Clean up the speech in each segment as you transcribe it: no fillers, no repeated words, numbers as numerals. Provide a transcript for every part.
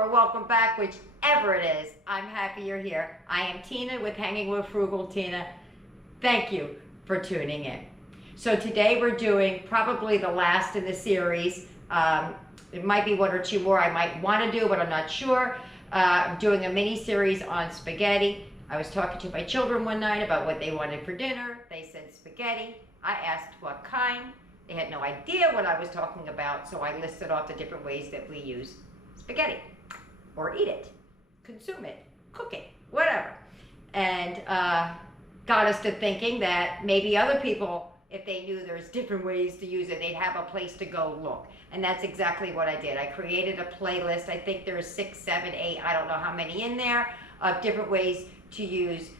or welcome back, whichever it is. I'm happy you're here. I am Tina with Hanging with Frugal Tina. Thank you for tuning in. So today we're doing probably the last in the series. It might be one or two more I might want to do, but I'm not sure. I'm doing a mini series on spaghetti. I was talking to my children one night about what they wanted for dinner. They said spaghetti. I asked what kind. They had no idea what I was talking about, so I listed off the different ways that we use spaghetti, or eat it, consume it, cook it, whatever. And got us to thinking that maybe other people, if they knew there's different ways to use it, they'd have a place to go look. And that's exactly what I did. I created a playlist. I think there's 6, 7, 8, I don't know how many in there, of different ways to use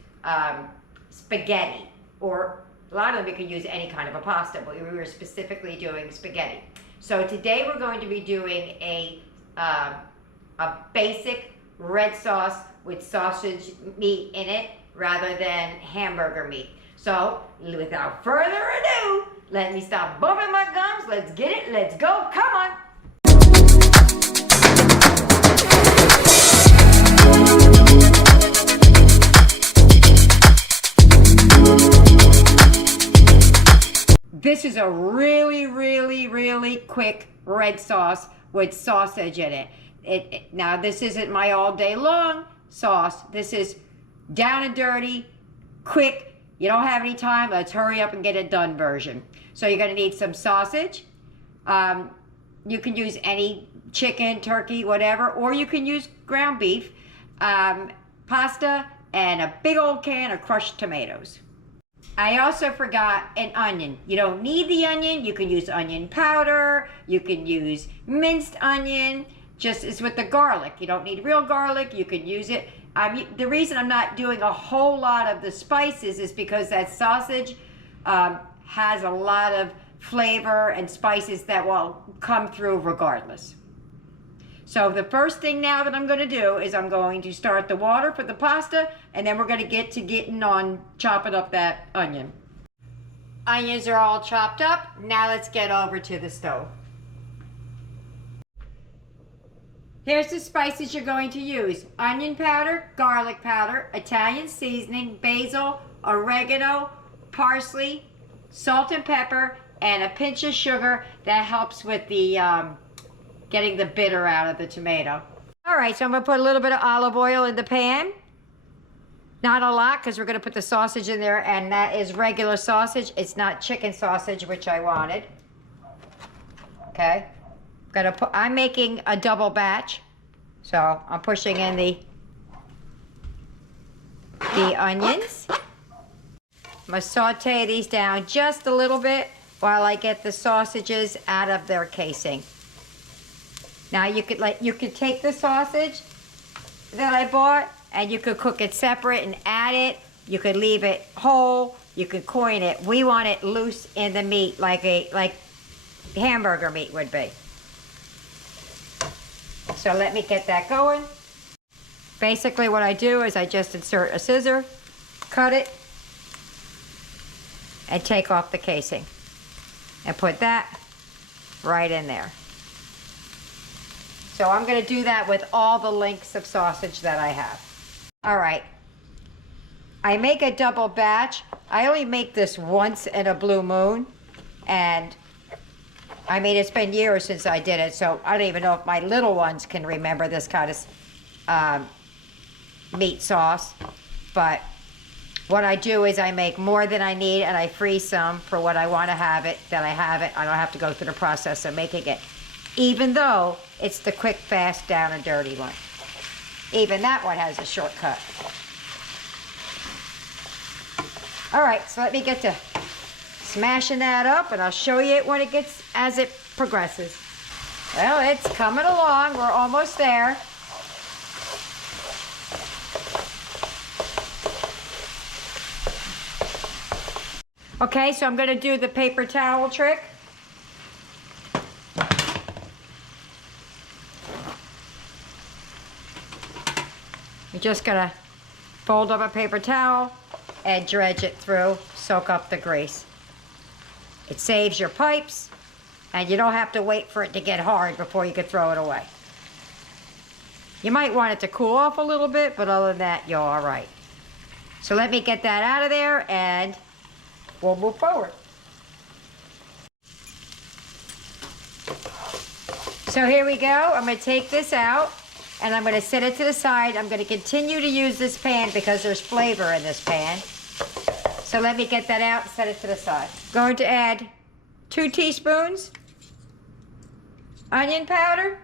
spaghetti. Or a lot of them you can use any kind of a pasta, but we were specifically doing spaghetti. So today we're going to be doing a basic red sauce with sausage meat in it rather than hamburger meat. So without further ado, let me stop bumping my gums. Let's get it. Let's go. Come on. This is a really quick red sauce with sausage in it. Now this isn't my all day long sauce. This is down and dirty, quick. You don't have any time, let's hurry up and get it done version. So you're gonna need some sausage. You can use any chicken, turkey, whatever, or you can use ground beef, pasta, and a big old can of crushed tomatoes. I also forgot an onion. You don't need the onion. You can use onion powder. You can use minced onion. Just as with the garlic. You don't need real garlic. You can use it. The reason I'm not doing a whole lot of the spices is because that sausage has a lot of flavor and spices that will come through regardless. So the first thing now that I'm going to do is I'm going to start the water for the pasta, and then we're going to getting on chopping up that onion. Onions are all chopped up. Now let's get over to the stove. Here's the spices you're going to use. Onion powder, garlic powder, Italian seasoning, basil, oregano, parsley, salt and pepper, and a pinch of sugar. That helps with the getting the bitter out of the tomato. All right, so I'm gonna put a little bit of olive oil in the pan. Not a lot, because we're gonna put the sausage in there, and that is regular sausage. It's not chicken sausage, which I wanted. Okay, I'm making a double batch, so I'm pushing in the onions. I'm gonna saute these down just a little bit while I get the sausages out of their casing. Now you could take the sausage that I bought and you could cook it separate and add it. You could leave it whole. You could coin it. We want it loose in the meat like hamburger meat would be. So let me get that going. Basically what I do is I just insert a scissor, cut it, and take off the casing. And put that right in there. So I'm going to do that with all the lengths of sausage that I have. All right. I make a double batch. I only make this once in a blue moon. And I mean, it's been years since I did it, so I don't even know if my little ones can remember this kind of meat sauce. But what I do is I make more than I need, and I freeze some for what I want to have it, that I have it. I don't have to go through the process of making it. Even though it's the quick, fast, down and dirty one. Even that one has a shortcut. All right, so let me get to smashing that up, and I'll show you it when as it progresses. Well, it's coming along. We're almost there. Okay, so I'm going to do the paper towel trick. You're just going to fold up a paper towel and dredge it through, soak up the grease. It saves your pipes, and you don't have to wait for it to get hard before you can throw it away. You might want it to cool off a little bit, but other than that, you're all right. So let me get that out of there and we'll move forward. So here we go. I'm going to take this out and I'm going to set it to the side. I'm going to continue to use this pan because there's flavor in this pan. So let me get that out and set it to the side. Going to add 2 teaspoons onion powder.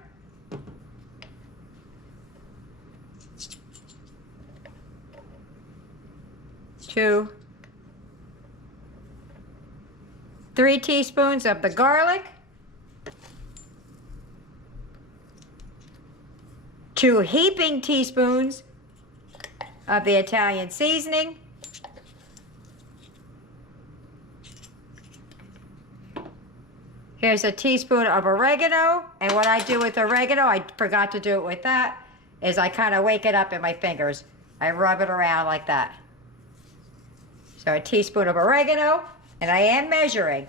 2, 3 teaspoons of the garlic. 2 heaping teaspoons of the Italian seasoning. Here's a teaspoon of oregano, and what I do with oregano, I forgot to do it with that, is I kind of wake it up in my fingers. I rub it around like that. So a teaspoon of oregano, and I am measuring.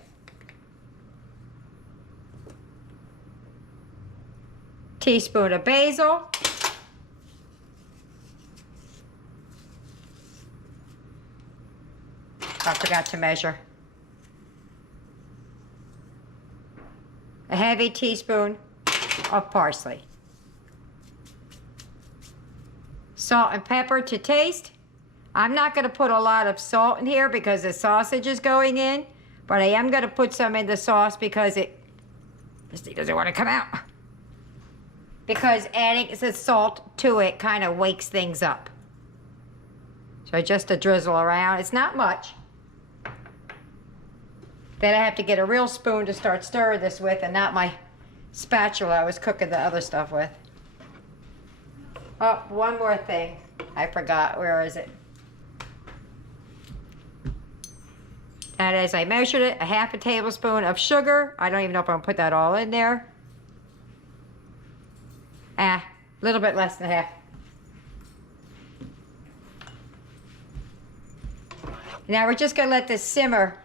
Teaspoon of basil. I forgot to measure. A heavy teaspoon of parsley. Salt and pepper to taste. I'm not going to put a lot of salt in here because the sausage is going in, but I am going to put some in the sauce because this thing doesn't want to come out. Because adding the salt to it kind of wakes things up. So just a drizzle around. It's not much. Then I have to get a real spoon to start stirring this with and not my spatula I was cooking the other stuff with. Oh, one more thing. I forgot. Where is it? That is, I measured it, a half a tablespoon of sugar. I don't even know if I'm gonna put that all in there. A little bit less than half. Now we're just gonna let this simmer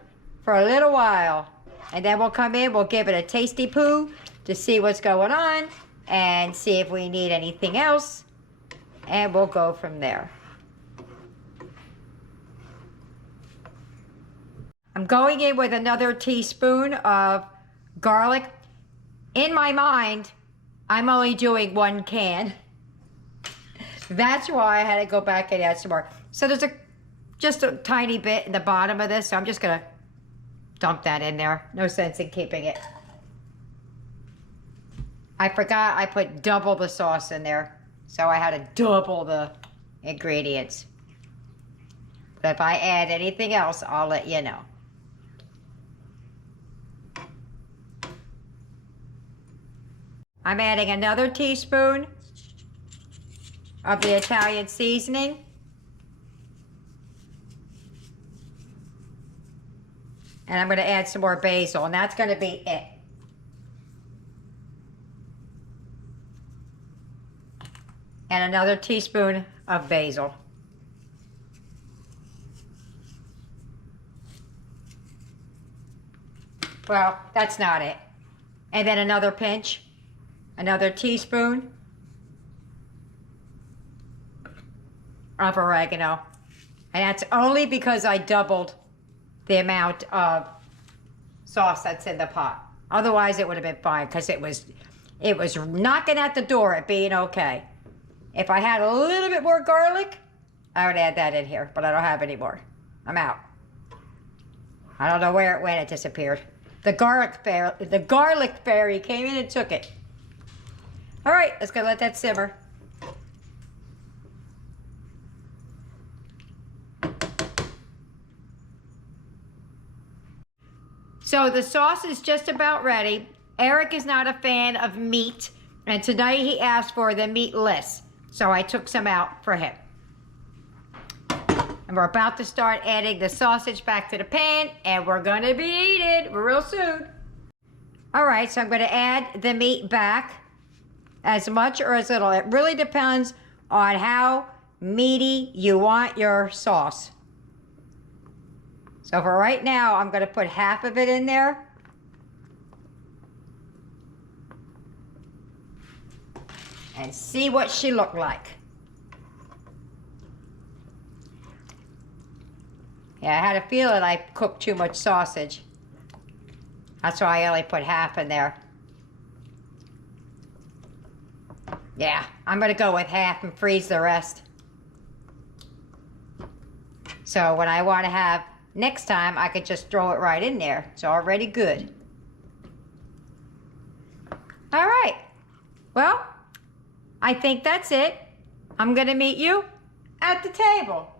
for a little while. And then we'll come in, we'll give it a tasty poo to see what's going on and see if we need anything else. And we'll go from there. I'm going in with another teaspoon of garlic. In my mind, I'm only doing 1 can. That's why I had to go back and add some more. So there's just a tiny bit in the bottom of this, so I'm just gonna dump that in there. No sense in keeping it. I forgot I put double the sauce in there, so I had to double the ingredients. But if I add anything else, I'll let you know. I'm adding another teaspoon of the Italian seasoning. And I'm going to add some more basil, and that's going to be it. And another teaspoon of basil. Well, that's not it. And then another pinch. Another teaspoon of oregano. And that's only because I doubled the amount of sauce that's in the pot. Otherwise it would have been fine because it was knocking at the door at being okay. If I had a little bit more garlic, I would add that in here, but I don't have any more. I'm out. I don't know where it went, it disappeared. The garlic berry came in and took it. All right, let's go let that simmer. So the sauce is just about ready. Eric is not a fan of meat, and tonight he asked for the meatless, so I took some out for him. And we're about to start adding the sausage back to the pan, and we're gonna be eating real soon. All right, so I'm gonna add the meat back. As much or as little. It really depends on how meaty you want your sauce. So for right now, I'm going to put half of it in there. and see what she looked like. Yeah, I had a feeling I cooked too much sausage. That's why I only put half in there. Yeah, I'm gonna go with half and freeze the rest. So when I want to have next time, I could just throw it right in there. It's already good. All right. Well, I think that's it. I'm gonna meet you at the table.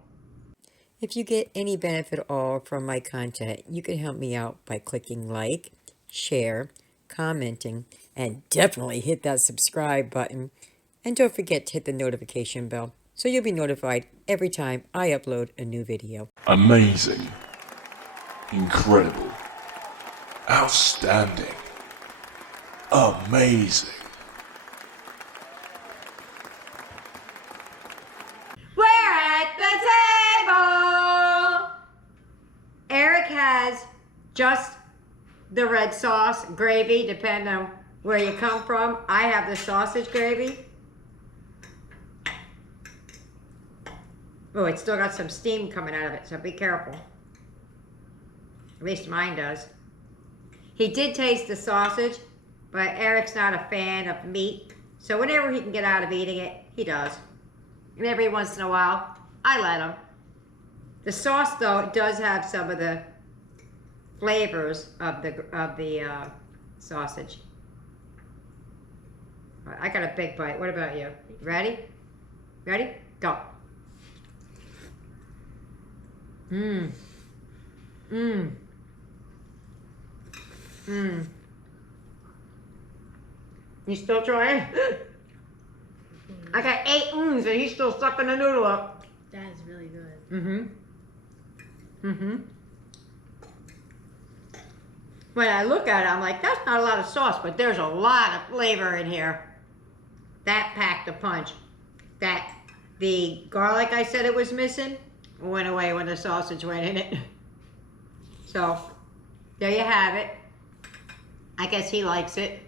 If you get any benefit at all from my content, you can help me out by clicking like, share, commenting, and definitely hit that subscribe button. And don't forget to hit the notification bell so you'll be notified every time I upload a new video. Amazing. Incredible. Outstanding. Amazing. We're at the table! Eric has just the red sauce, gravy, depending on where you come from. I have the sausage gravy. Oh, it's still got some steam coming out of it, so be careful. At least mine does. He did taste the sausage, but Eric's not a fan of meat. So whenever he can get out of eating it, he does. And every once in a while, I let him. The sauce, though, does have some of the flavors of the sausage. All right, I got a big bite. What about you? Ready? Ready? Go. Mmm. Mmm. Mmm. You still trying? I got 8 mms and he's still sucking the noodle up. That is really good. Mm-hmm. Mm-hmm. When I look at it, I'm like, that's not a lot of sauce, but there's a lot of flavor in here. That packed a punch. The garlic I said it was missing went away when the sausage went in it. So, there you have it. I guess he likes it.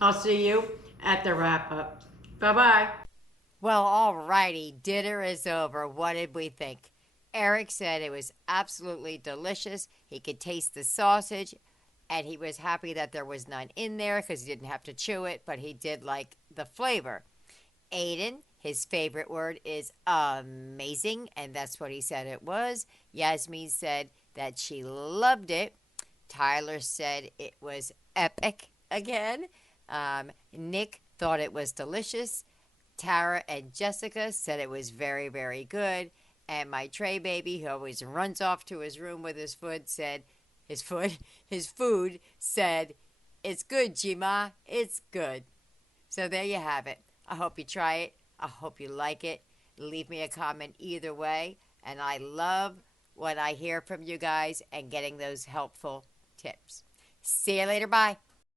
I'll see you at the wrap-up. Bye-bye. Well, alrighty. Dinner is over. What did we think? Eric said it was absolutely delicious. He could taste the sausage, and he was happy that there was none in there because he didn't have to chew it, but he did like the flavor. Aiden, his favorite word is amazing, and that's what he said it was. Yasmin said that she loved it. Tyler said it was epic again. Nick thought it was delicious. Tara and Jessica said it was very, very good. And my Trey baby, who always runs off to his room with his food, said, his food said, it's good, Jima, it's good. So there you have it. I hope you try it. I hope you like it. Leave me a comment either way. And I love when I hear from you guys and getting those helpful tips. See you later. Bye.